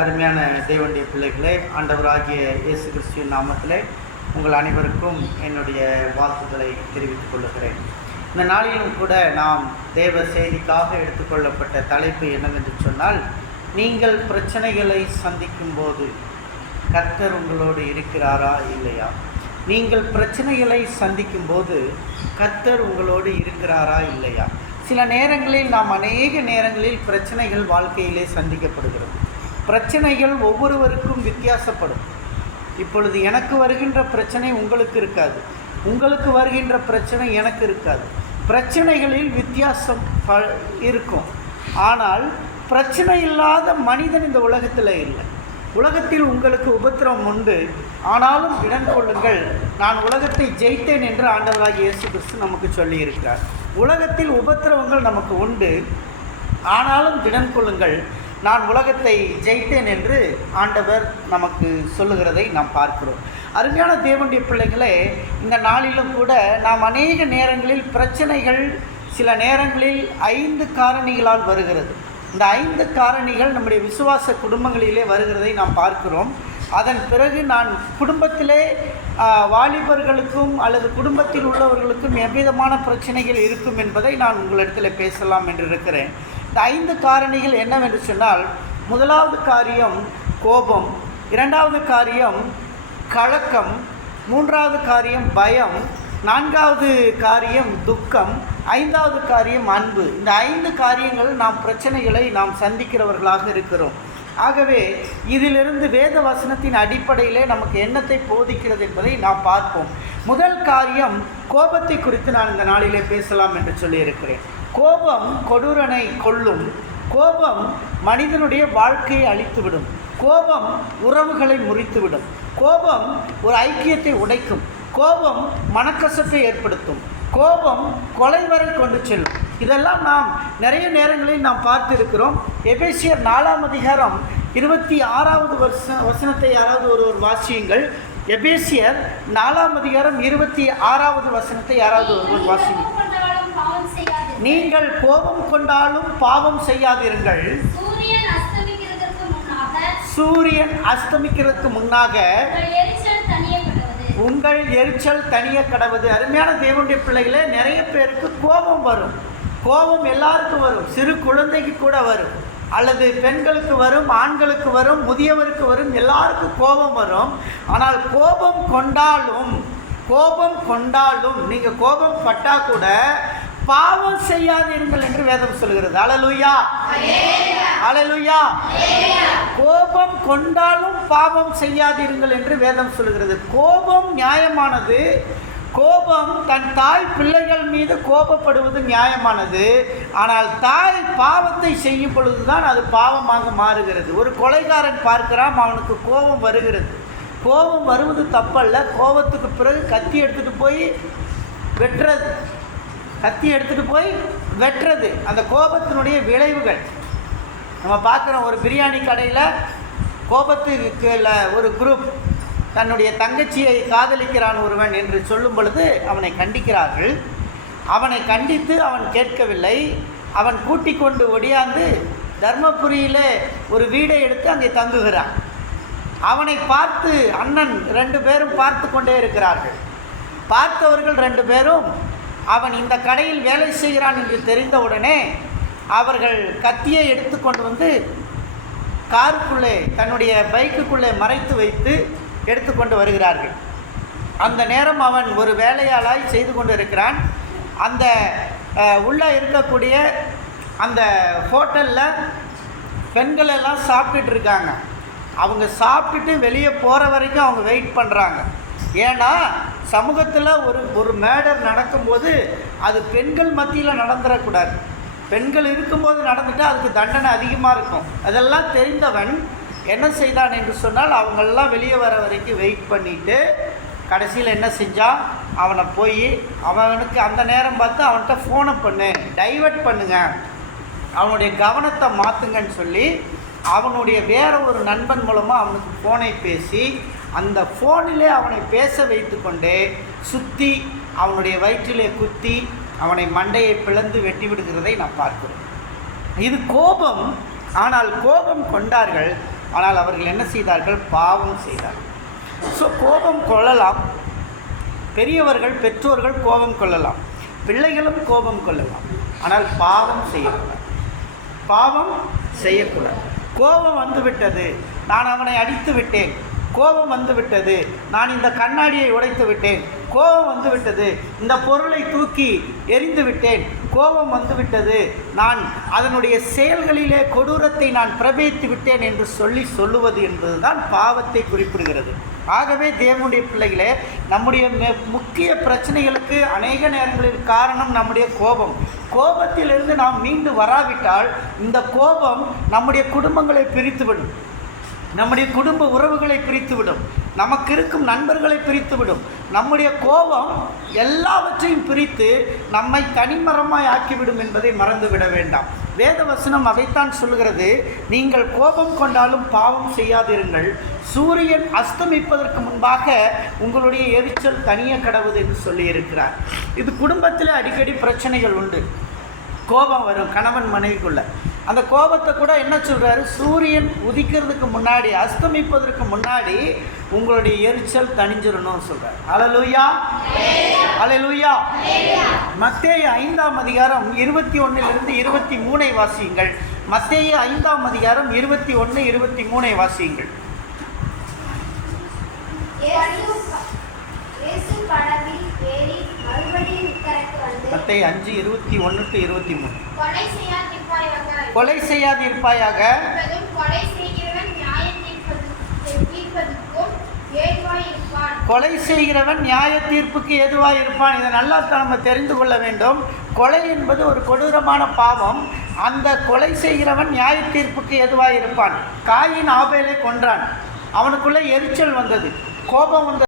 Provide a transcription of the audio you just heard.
அருமையான தேவனுடைய பிள்ளைகளே, ஆண்டவராகிய இயேசு கிறிஸ்துவின் நாமத்திலே உங்கள் அனைவருக்கும் என்னுடைய வாழ்த்துக்களை தெரிவித்துக் கொள்கிறேன். இந்த நாளிலும் கூட நாம் தேவ செய்திக்காக எடுத்துக்கொள்ளப்பட்ட தலைப்பு என்னவென்று சொன்னால், நீங்கள் பிரச்சனைகளை சந்திக்கும் போது கர்த்தர் உங்களோடு இருக்கிறாரா இல்லையா? நீங்கள் பிரச்சனைகளை சந்திக்கும் போது கர்த்தர் உங்களோடு இருக்கிறாரா இல்லையா? சில நேரங்களில் நாம் அநேக நேரங்களில் பிரச்சனைகள் வாழ்க்கையிலே சந்திக்கப்படுகிறது. பிரச்சனைகள் ஒவ்வொருவருக்கும் வித்தியாசப்படும். இப்பொழுது எனக்கு வருகின்ற பிரச்சனை உங்களுக்கு இருக்காது, உங்களுக்கு வருகின்ற பிரச்சனை எனக்கு இருக்காது. பிரச்சனைகளில் வித்தியாசம் இருக்கும். ஆனால் பிரச்சனை இல்லாத மனிதன் இந்த உலகத்தில் இல்லை. உலகத்தில் உங்களுக்கு உபத்திரவம் உண்டு, ஆனாலும் இடம் கொள்ளுங்கள், நான் உலகத்தை ஜெயித்தேன் என்று ஆண்டவராகிய இயேசு கிறிஸ்து நமக்கு சொல்லியிருக்கிறார். உலகத்தில் உபத்திரவங்கள் நமக்கு உண்டு, ஆனாலும் இடம் கொள்ளுங்கள், நான் உலகத்தை ஜெயித்தேன் என்று ஆண்டவர் நமக்கு சொல்லுகிறதை நாம் பார்க்கிறோம். அருமையான தேவனுடைய பிள்ளைகளே, இந்த நாளிலும் கூட நாம் அநேக நேரங்களில் பிரச்சனைகள் சில நேரங்களில் 5 காரணிகளால் வருகிறது. இந்த 5 காரணிகள் நம்முடைய விசுவாச குடும்பங்களிலே வருகிறதை நாம் பார்க்கிறோம். அதன் பிறகு நான் குடும்பத்திலே வாலிபர்களுக்கும் அல்லது குடும்பத்தில் உள்ளவர்களுக்கும் எவ்விதமான பிரச்சனைகள் இருக்கும் என்பதை நான் உங்களிடத்தில் பேசலாம் என்று இருக்கிறேன். இந்த 5 காரணிகள் என்னவென்று சொன்னால், முதலாவது காரியம் கோபம், இரண்டாவது காரியம் கலக்கம், மூன்றாவது காரியம் பயம், நான்காவது காரியம் துக்கம், ஐந்தாவது காரியம் அன்பு. இந்த 5 காரியங்கள் நாம் பிரச்சனைகளை நாம் சந்திக்கிறவர்களாக இருக்கிறோம். ஆகவே இதிலிருந்து வேத வசனத்தின் அடிப்படையிலே நமக்கு என்னத்தை போதிக்கிறது என்பதை நாம் பார்ப்போம். முதல் காரியம் கோபத்தை குறித்து நான் இந்த நாளிலே பேசலாம் என்று சொல்லியிருக்கிறேன். கோபம் கொடூரனை கொல்லும். கோபம் மனிதனுடைய வாழ்க்கையை அழித்துவிடும். கோபம் உறவுகளை முறித்துவிடும். கோபம் ஒரு ஐக்கியத்தை உடைக்கும். கோபம் மனக்கசப்பை ஏற்படுத்தும். கோபம் கொலை வரை கொண்டு செல்லும். இதெல்லாம் நாம் நிறைய நேரங்களில் நாம் பார்த்திருக்கிறோம். எபேசியர் 4ஆம் அதிகாரம் 26வது வசனத்தை யாராவது ஒருவர் வாசியுங்கள். எபேசியர் 4ஆம் அதிகாரம் 26வது வசனத்தை யாராவது ஒருவர் வாசியுங்கள். நீங்கள் கோபம் கொண்டாலும் பாவம் செய்யாதிருங்கள். சூரியன் அஸ்தமிக்கிறதுக்கு முன்னாக உங்கள் எரிச்சல் தனிய கடவுது. அருமையான தேவனுடைய பிள்ளைகளே, நிறைய பேருக்கு கோபம் வரும். கோபம் எல்லாருக்கும் வரும். சிறு குழந்தைக்கு கூட வரும், அல்லது பெண்களுக்கு வரும், ஆண்களுக்கு வரும், முதியவருக்கு வரும், எல்லாருக்கும் கோபம் வரும். ஆனால் கோபம் கொண்டாலும் நீங்கள் கோபம் பட்டா கூட பாவம் செய்யாதீர்கள் என்று வேதம் சொல்கிறது. அல்லேலூயா, அல்லேலூயா. கோபம் கொண்டாலும் பாவம் செய்யாதீர்கள் என்று வேதம் சொல்கிறது. கோபம் நியாயமானது. கோபம் தன் தாய் பிள்ளைகள் மீது கோபப்படுவது நியாயமானது. ஆனால் தாய் பாவத்தை செய்யும் பொழுதுதான் அது பாவமாக மாறுகிறது. ஒரு கொலைகாரன் பார்க்கிறான், அவனுக்கு கோபம் வருகிறது. கோபம் வருவது தப்பல்ல. கோபத்துக்கு பிறகு கத்தி எடுத்துகிட்டு போய் வெட்டுறது அந்த கோபத்தினுடைய விளைவுகள் நம்ம பார்க்குறோம். ஒரு பிரியாணி கடையில் கோபத்துக்கு ஒரு குரூப் தன்னுடைய தங்கச்சியை காதலிக்கிறான் ஒருவன் என்று சொல்லும் பொழுது அவனை கண்டிக்கிறார்கள். அவனை கண்டித்து அவன் கேட்கவில்லை. அவன் கூட்டிக் கொண்டு ஒடியாந்து தர்மபுரியில் ஒரு வீடை எடுத்து அங்கே தங்குகிறான். அவனை பார்த்து அண்ணன் 2 பேரும் பார்த்து கொண்டே இருக்கிறார்கள். பார்த்தவர்கள் 2 பேரும் அவன் இந்த கடையில் வேலை செய்கிறான் என்று தெரிந்தவுடனே அவர்கள் கத்தியை எடுத்து கொண்டு வந்து காருக்குள்ளே தன்னுடைய பைக்குக்குள்ளே மறைத்து வைத்து எடுத்துக்கொண்டு வருகிறார்கள். அந்த நேரம் அவன் ஒரு வேலையாளாய் செய்து கொண்டு இருக்கிறான். அந்த உள்ளே இருக்கக்கூடிய அந்த ஹோட்டலில் பெண்கள் எல்லாம் சாப்பிட்டுட்டு இருக்காங்க. அவங்க சாப்பிட்டுட்டு வெளியே போகிற வரைக்கும் அவங்க வெயிட் பண்ணுறாங்க. ஏன்னா சமூகத்தில் ஒரு மேடர் நடக்கும்போது அது பெண்கள் மத்தியில் நடந்துடக்கூடாது. பெண்கள் இருக்கும்போது நடந்துட்டால் அதுக்கு தண்டனை அதிகமாக இருக்கும். அதெல்லாம் தெரிந்தவன் என்ன செய்தான் என்று சொன்னால், அவங்களெல்லாம் வெளியே வர வரைக்கும் வெயிட் பண்ணிவிட்டு கடைசியில் என்ன செஞ்சான், அவனை போய் அவனுக்கு அந்த நேரம் பார்த்து அவன்கிட்ட ஃபோனை டைவர்ட் பண்ணுங்க, அவனுடைய கவனத்தை மாற்றுங்கன்னு சொல்லி அவனுடைய வேற ஒரு நண்பன் மூலமாக அவனுக்கு ஃபோனை பேசி அந்த ஃபோனிலே அவனை பேச வைத்து கொண்டே சுற்றி அவனுடைய வயிற்றிலே குத்தி அவனை மண்டையை பிளந்து வெட்டி விடுகிறதை நாம் பார்க்கிறோம். இது கோபம். ஆனால் கோபம் கொண்டார்கள், ஆனால் அவர்கள் என்ன செய்தார்கள்? பாவம் செய்தார்கள். ஸோ கோபம் கொள்ளலாம், பெரியவர்கள் பெற்றோர்கள் கோபம் கொள்ளலாம், பிள்ளைகளும் கோபம் கொள்ளலாம், ஆனால் பாவம் செய்யக்கூடாது. பாவம் செய்யக்கூடாது. கோபம் வந்துவிட்டது, நான் அவனை அடித்து விட்டேன், கோபம் வந்துவிட்டது, நான் இந்த கண்ணாடியை உடைத்து விட்டேன், கோபம் வந்துவிட்டது, இந்த பொருளை தூக்கி எறிந்து விட்டேன், கோபம் வந்துவிட்டது, நான் அதனுடைய செயல்களிலே கொடூரத்தை நான் பிரவேசித்து விட்டேன் என்று சொல்லுவது என்பதுதான் பாவத்தை குறிப்பிடுகிறது. ஆகவே தேவனுடைய பிள்ளைகளே, நம்முடைய முக்கிய பிரச்சனைகளுக்கு அநேக நேரங்களில் காரணம் நம்முடைய கோபம். கோபத்திலிருந்து நாம் மீண்டு வராவிட்டால் இந்த கோபம் நம்முடைய குடும்பங்களை பிரித்துவிடும், நம்முடைய குடும்ப உறவுகளை பிரித்துவிடும், நமக்கு இருக்கும் நண்பர்களை பிரித்துவிடும். நம்முடைய கோபம் எல்லாவற்றையும் பிரித்து நம்மை தனிமரமாய் ஆக்கிவிடும் என்பதை மறந்துவிட வேண்டாம். வேத வசனம் அதைத்தான் சொல்கிறது. நீங்கள் கோபம் கொண்டாலும் பாவம் செய்யாதிருங்கள், சூரியன் அஸ்தமிப்பதற்கு முன்பாக உங்களுடைய எரிச்சல் தனிய கடவுது என்று சொல்லியிருக்கிறார். இது குடும்பத்தில் அடிக்கடி பிரச்சனைகள் உண்டு. கோபம் வரும் கணவன் மனைவிக்குள்ள. அந்த கோபத்தை கூட என்ன சொல்கிறாரு? சூரியன் உதிக்கிறதுக்கு முன்னாடி, அஸ்தமிப்பதற்கு முன்னாடி உங்களுடைய எரிச்சல் தணிஞ்சிடணும்னு சொல்கிறார். அல்லேலூயா, அல்லேலூயா. மத்தேயு 5ஆம் அதிகாரம் 21 23 வாசியுங்கள். மத்தேயு 5ஆம் அதிகாரம் 21, 23 வாசியுங்கள். மத்தேயு 5:21-23. கொலை செய்யாதிருப்பாயாக, கொலை செய்கிறவன் நியாய தீர்ப்புக்கு ஏதுவாய் இருப்பான். இதை நல்லா நம்ம தெரிந்து கொள்ள வேண்டும். கொலை என்பது ஒரு கொடூரமான பாவம். அந்த கொலை செய்கிறவன் நியாய தீர்ப்புக்கு ஏதுவாய் இருப்பான். காயின் ஆபேலை கொன்றான், அவனுக்குள்ளே எரிச்சல் வந்தது, கோபம் வந்தது.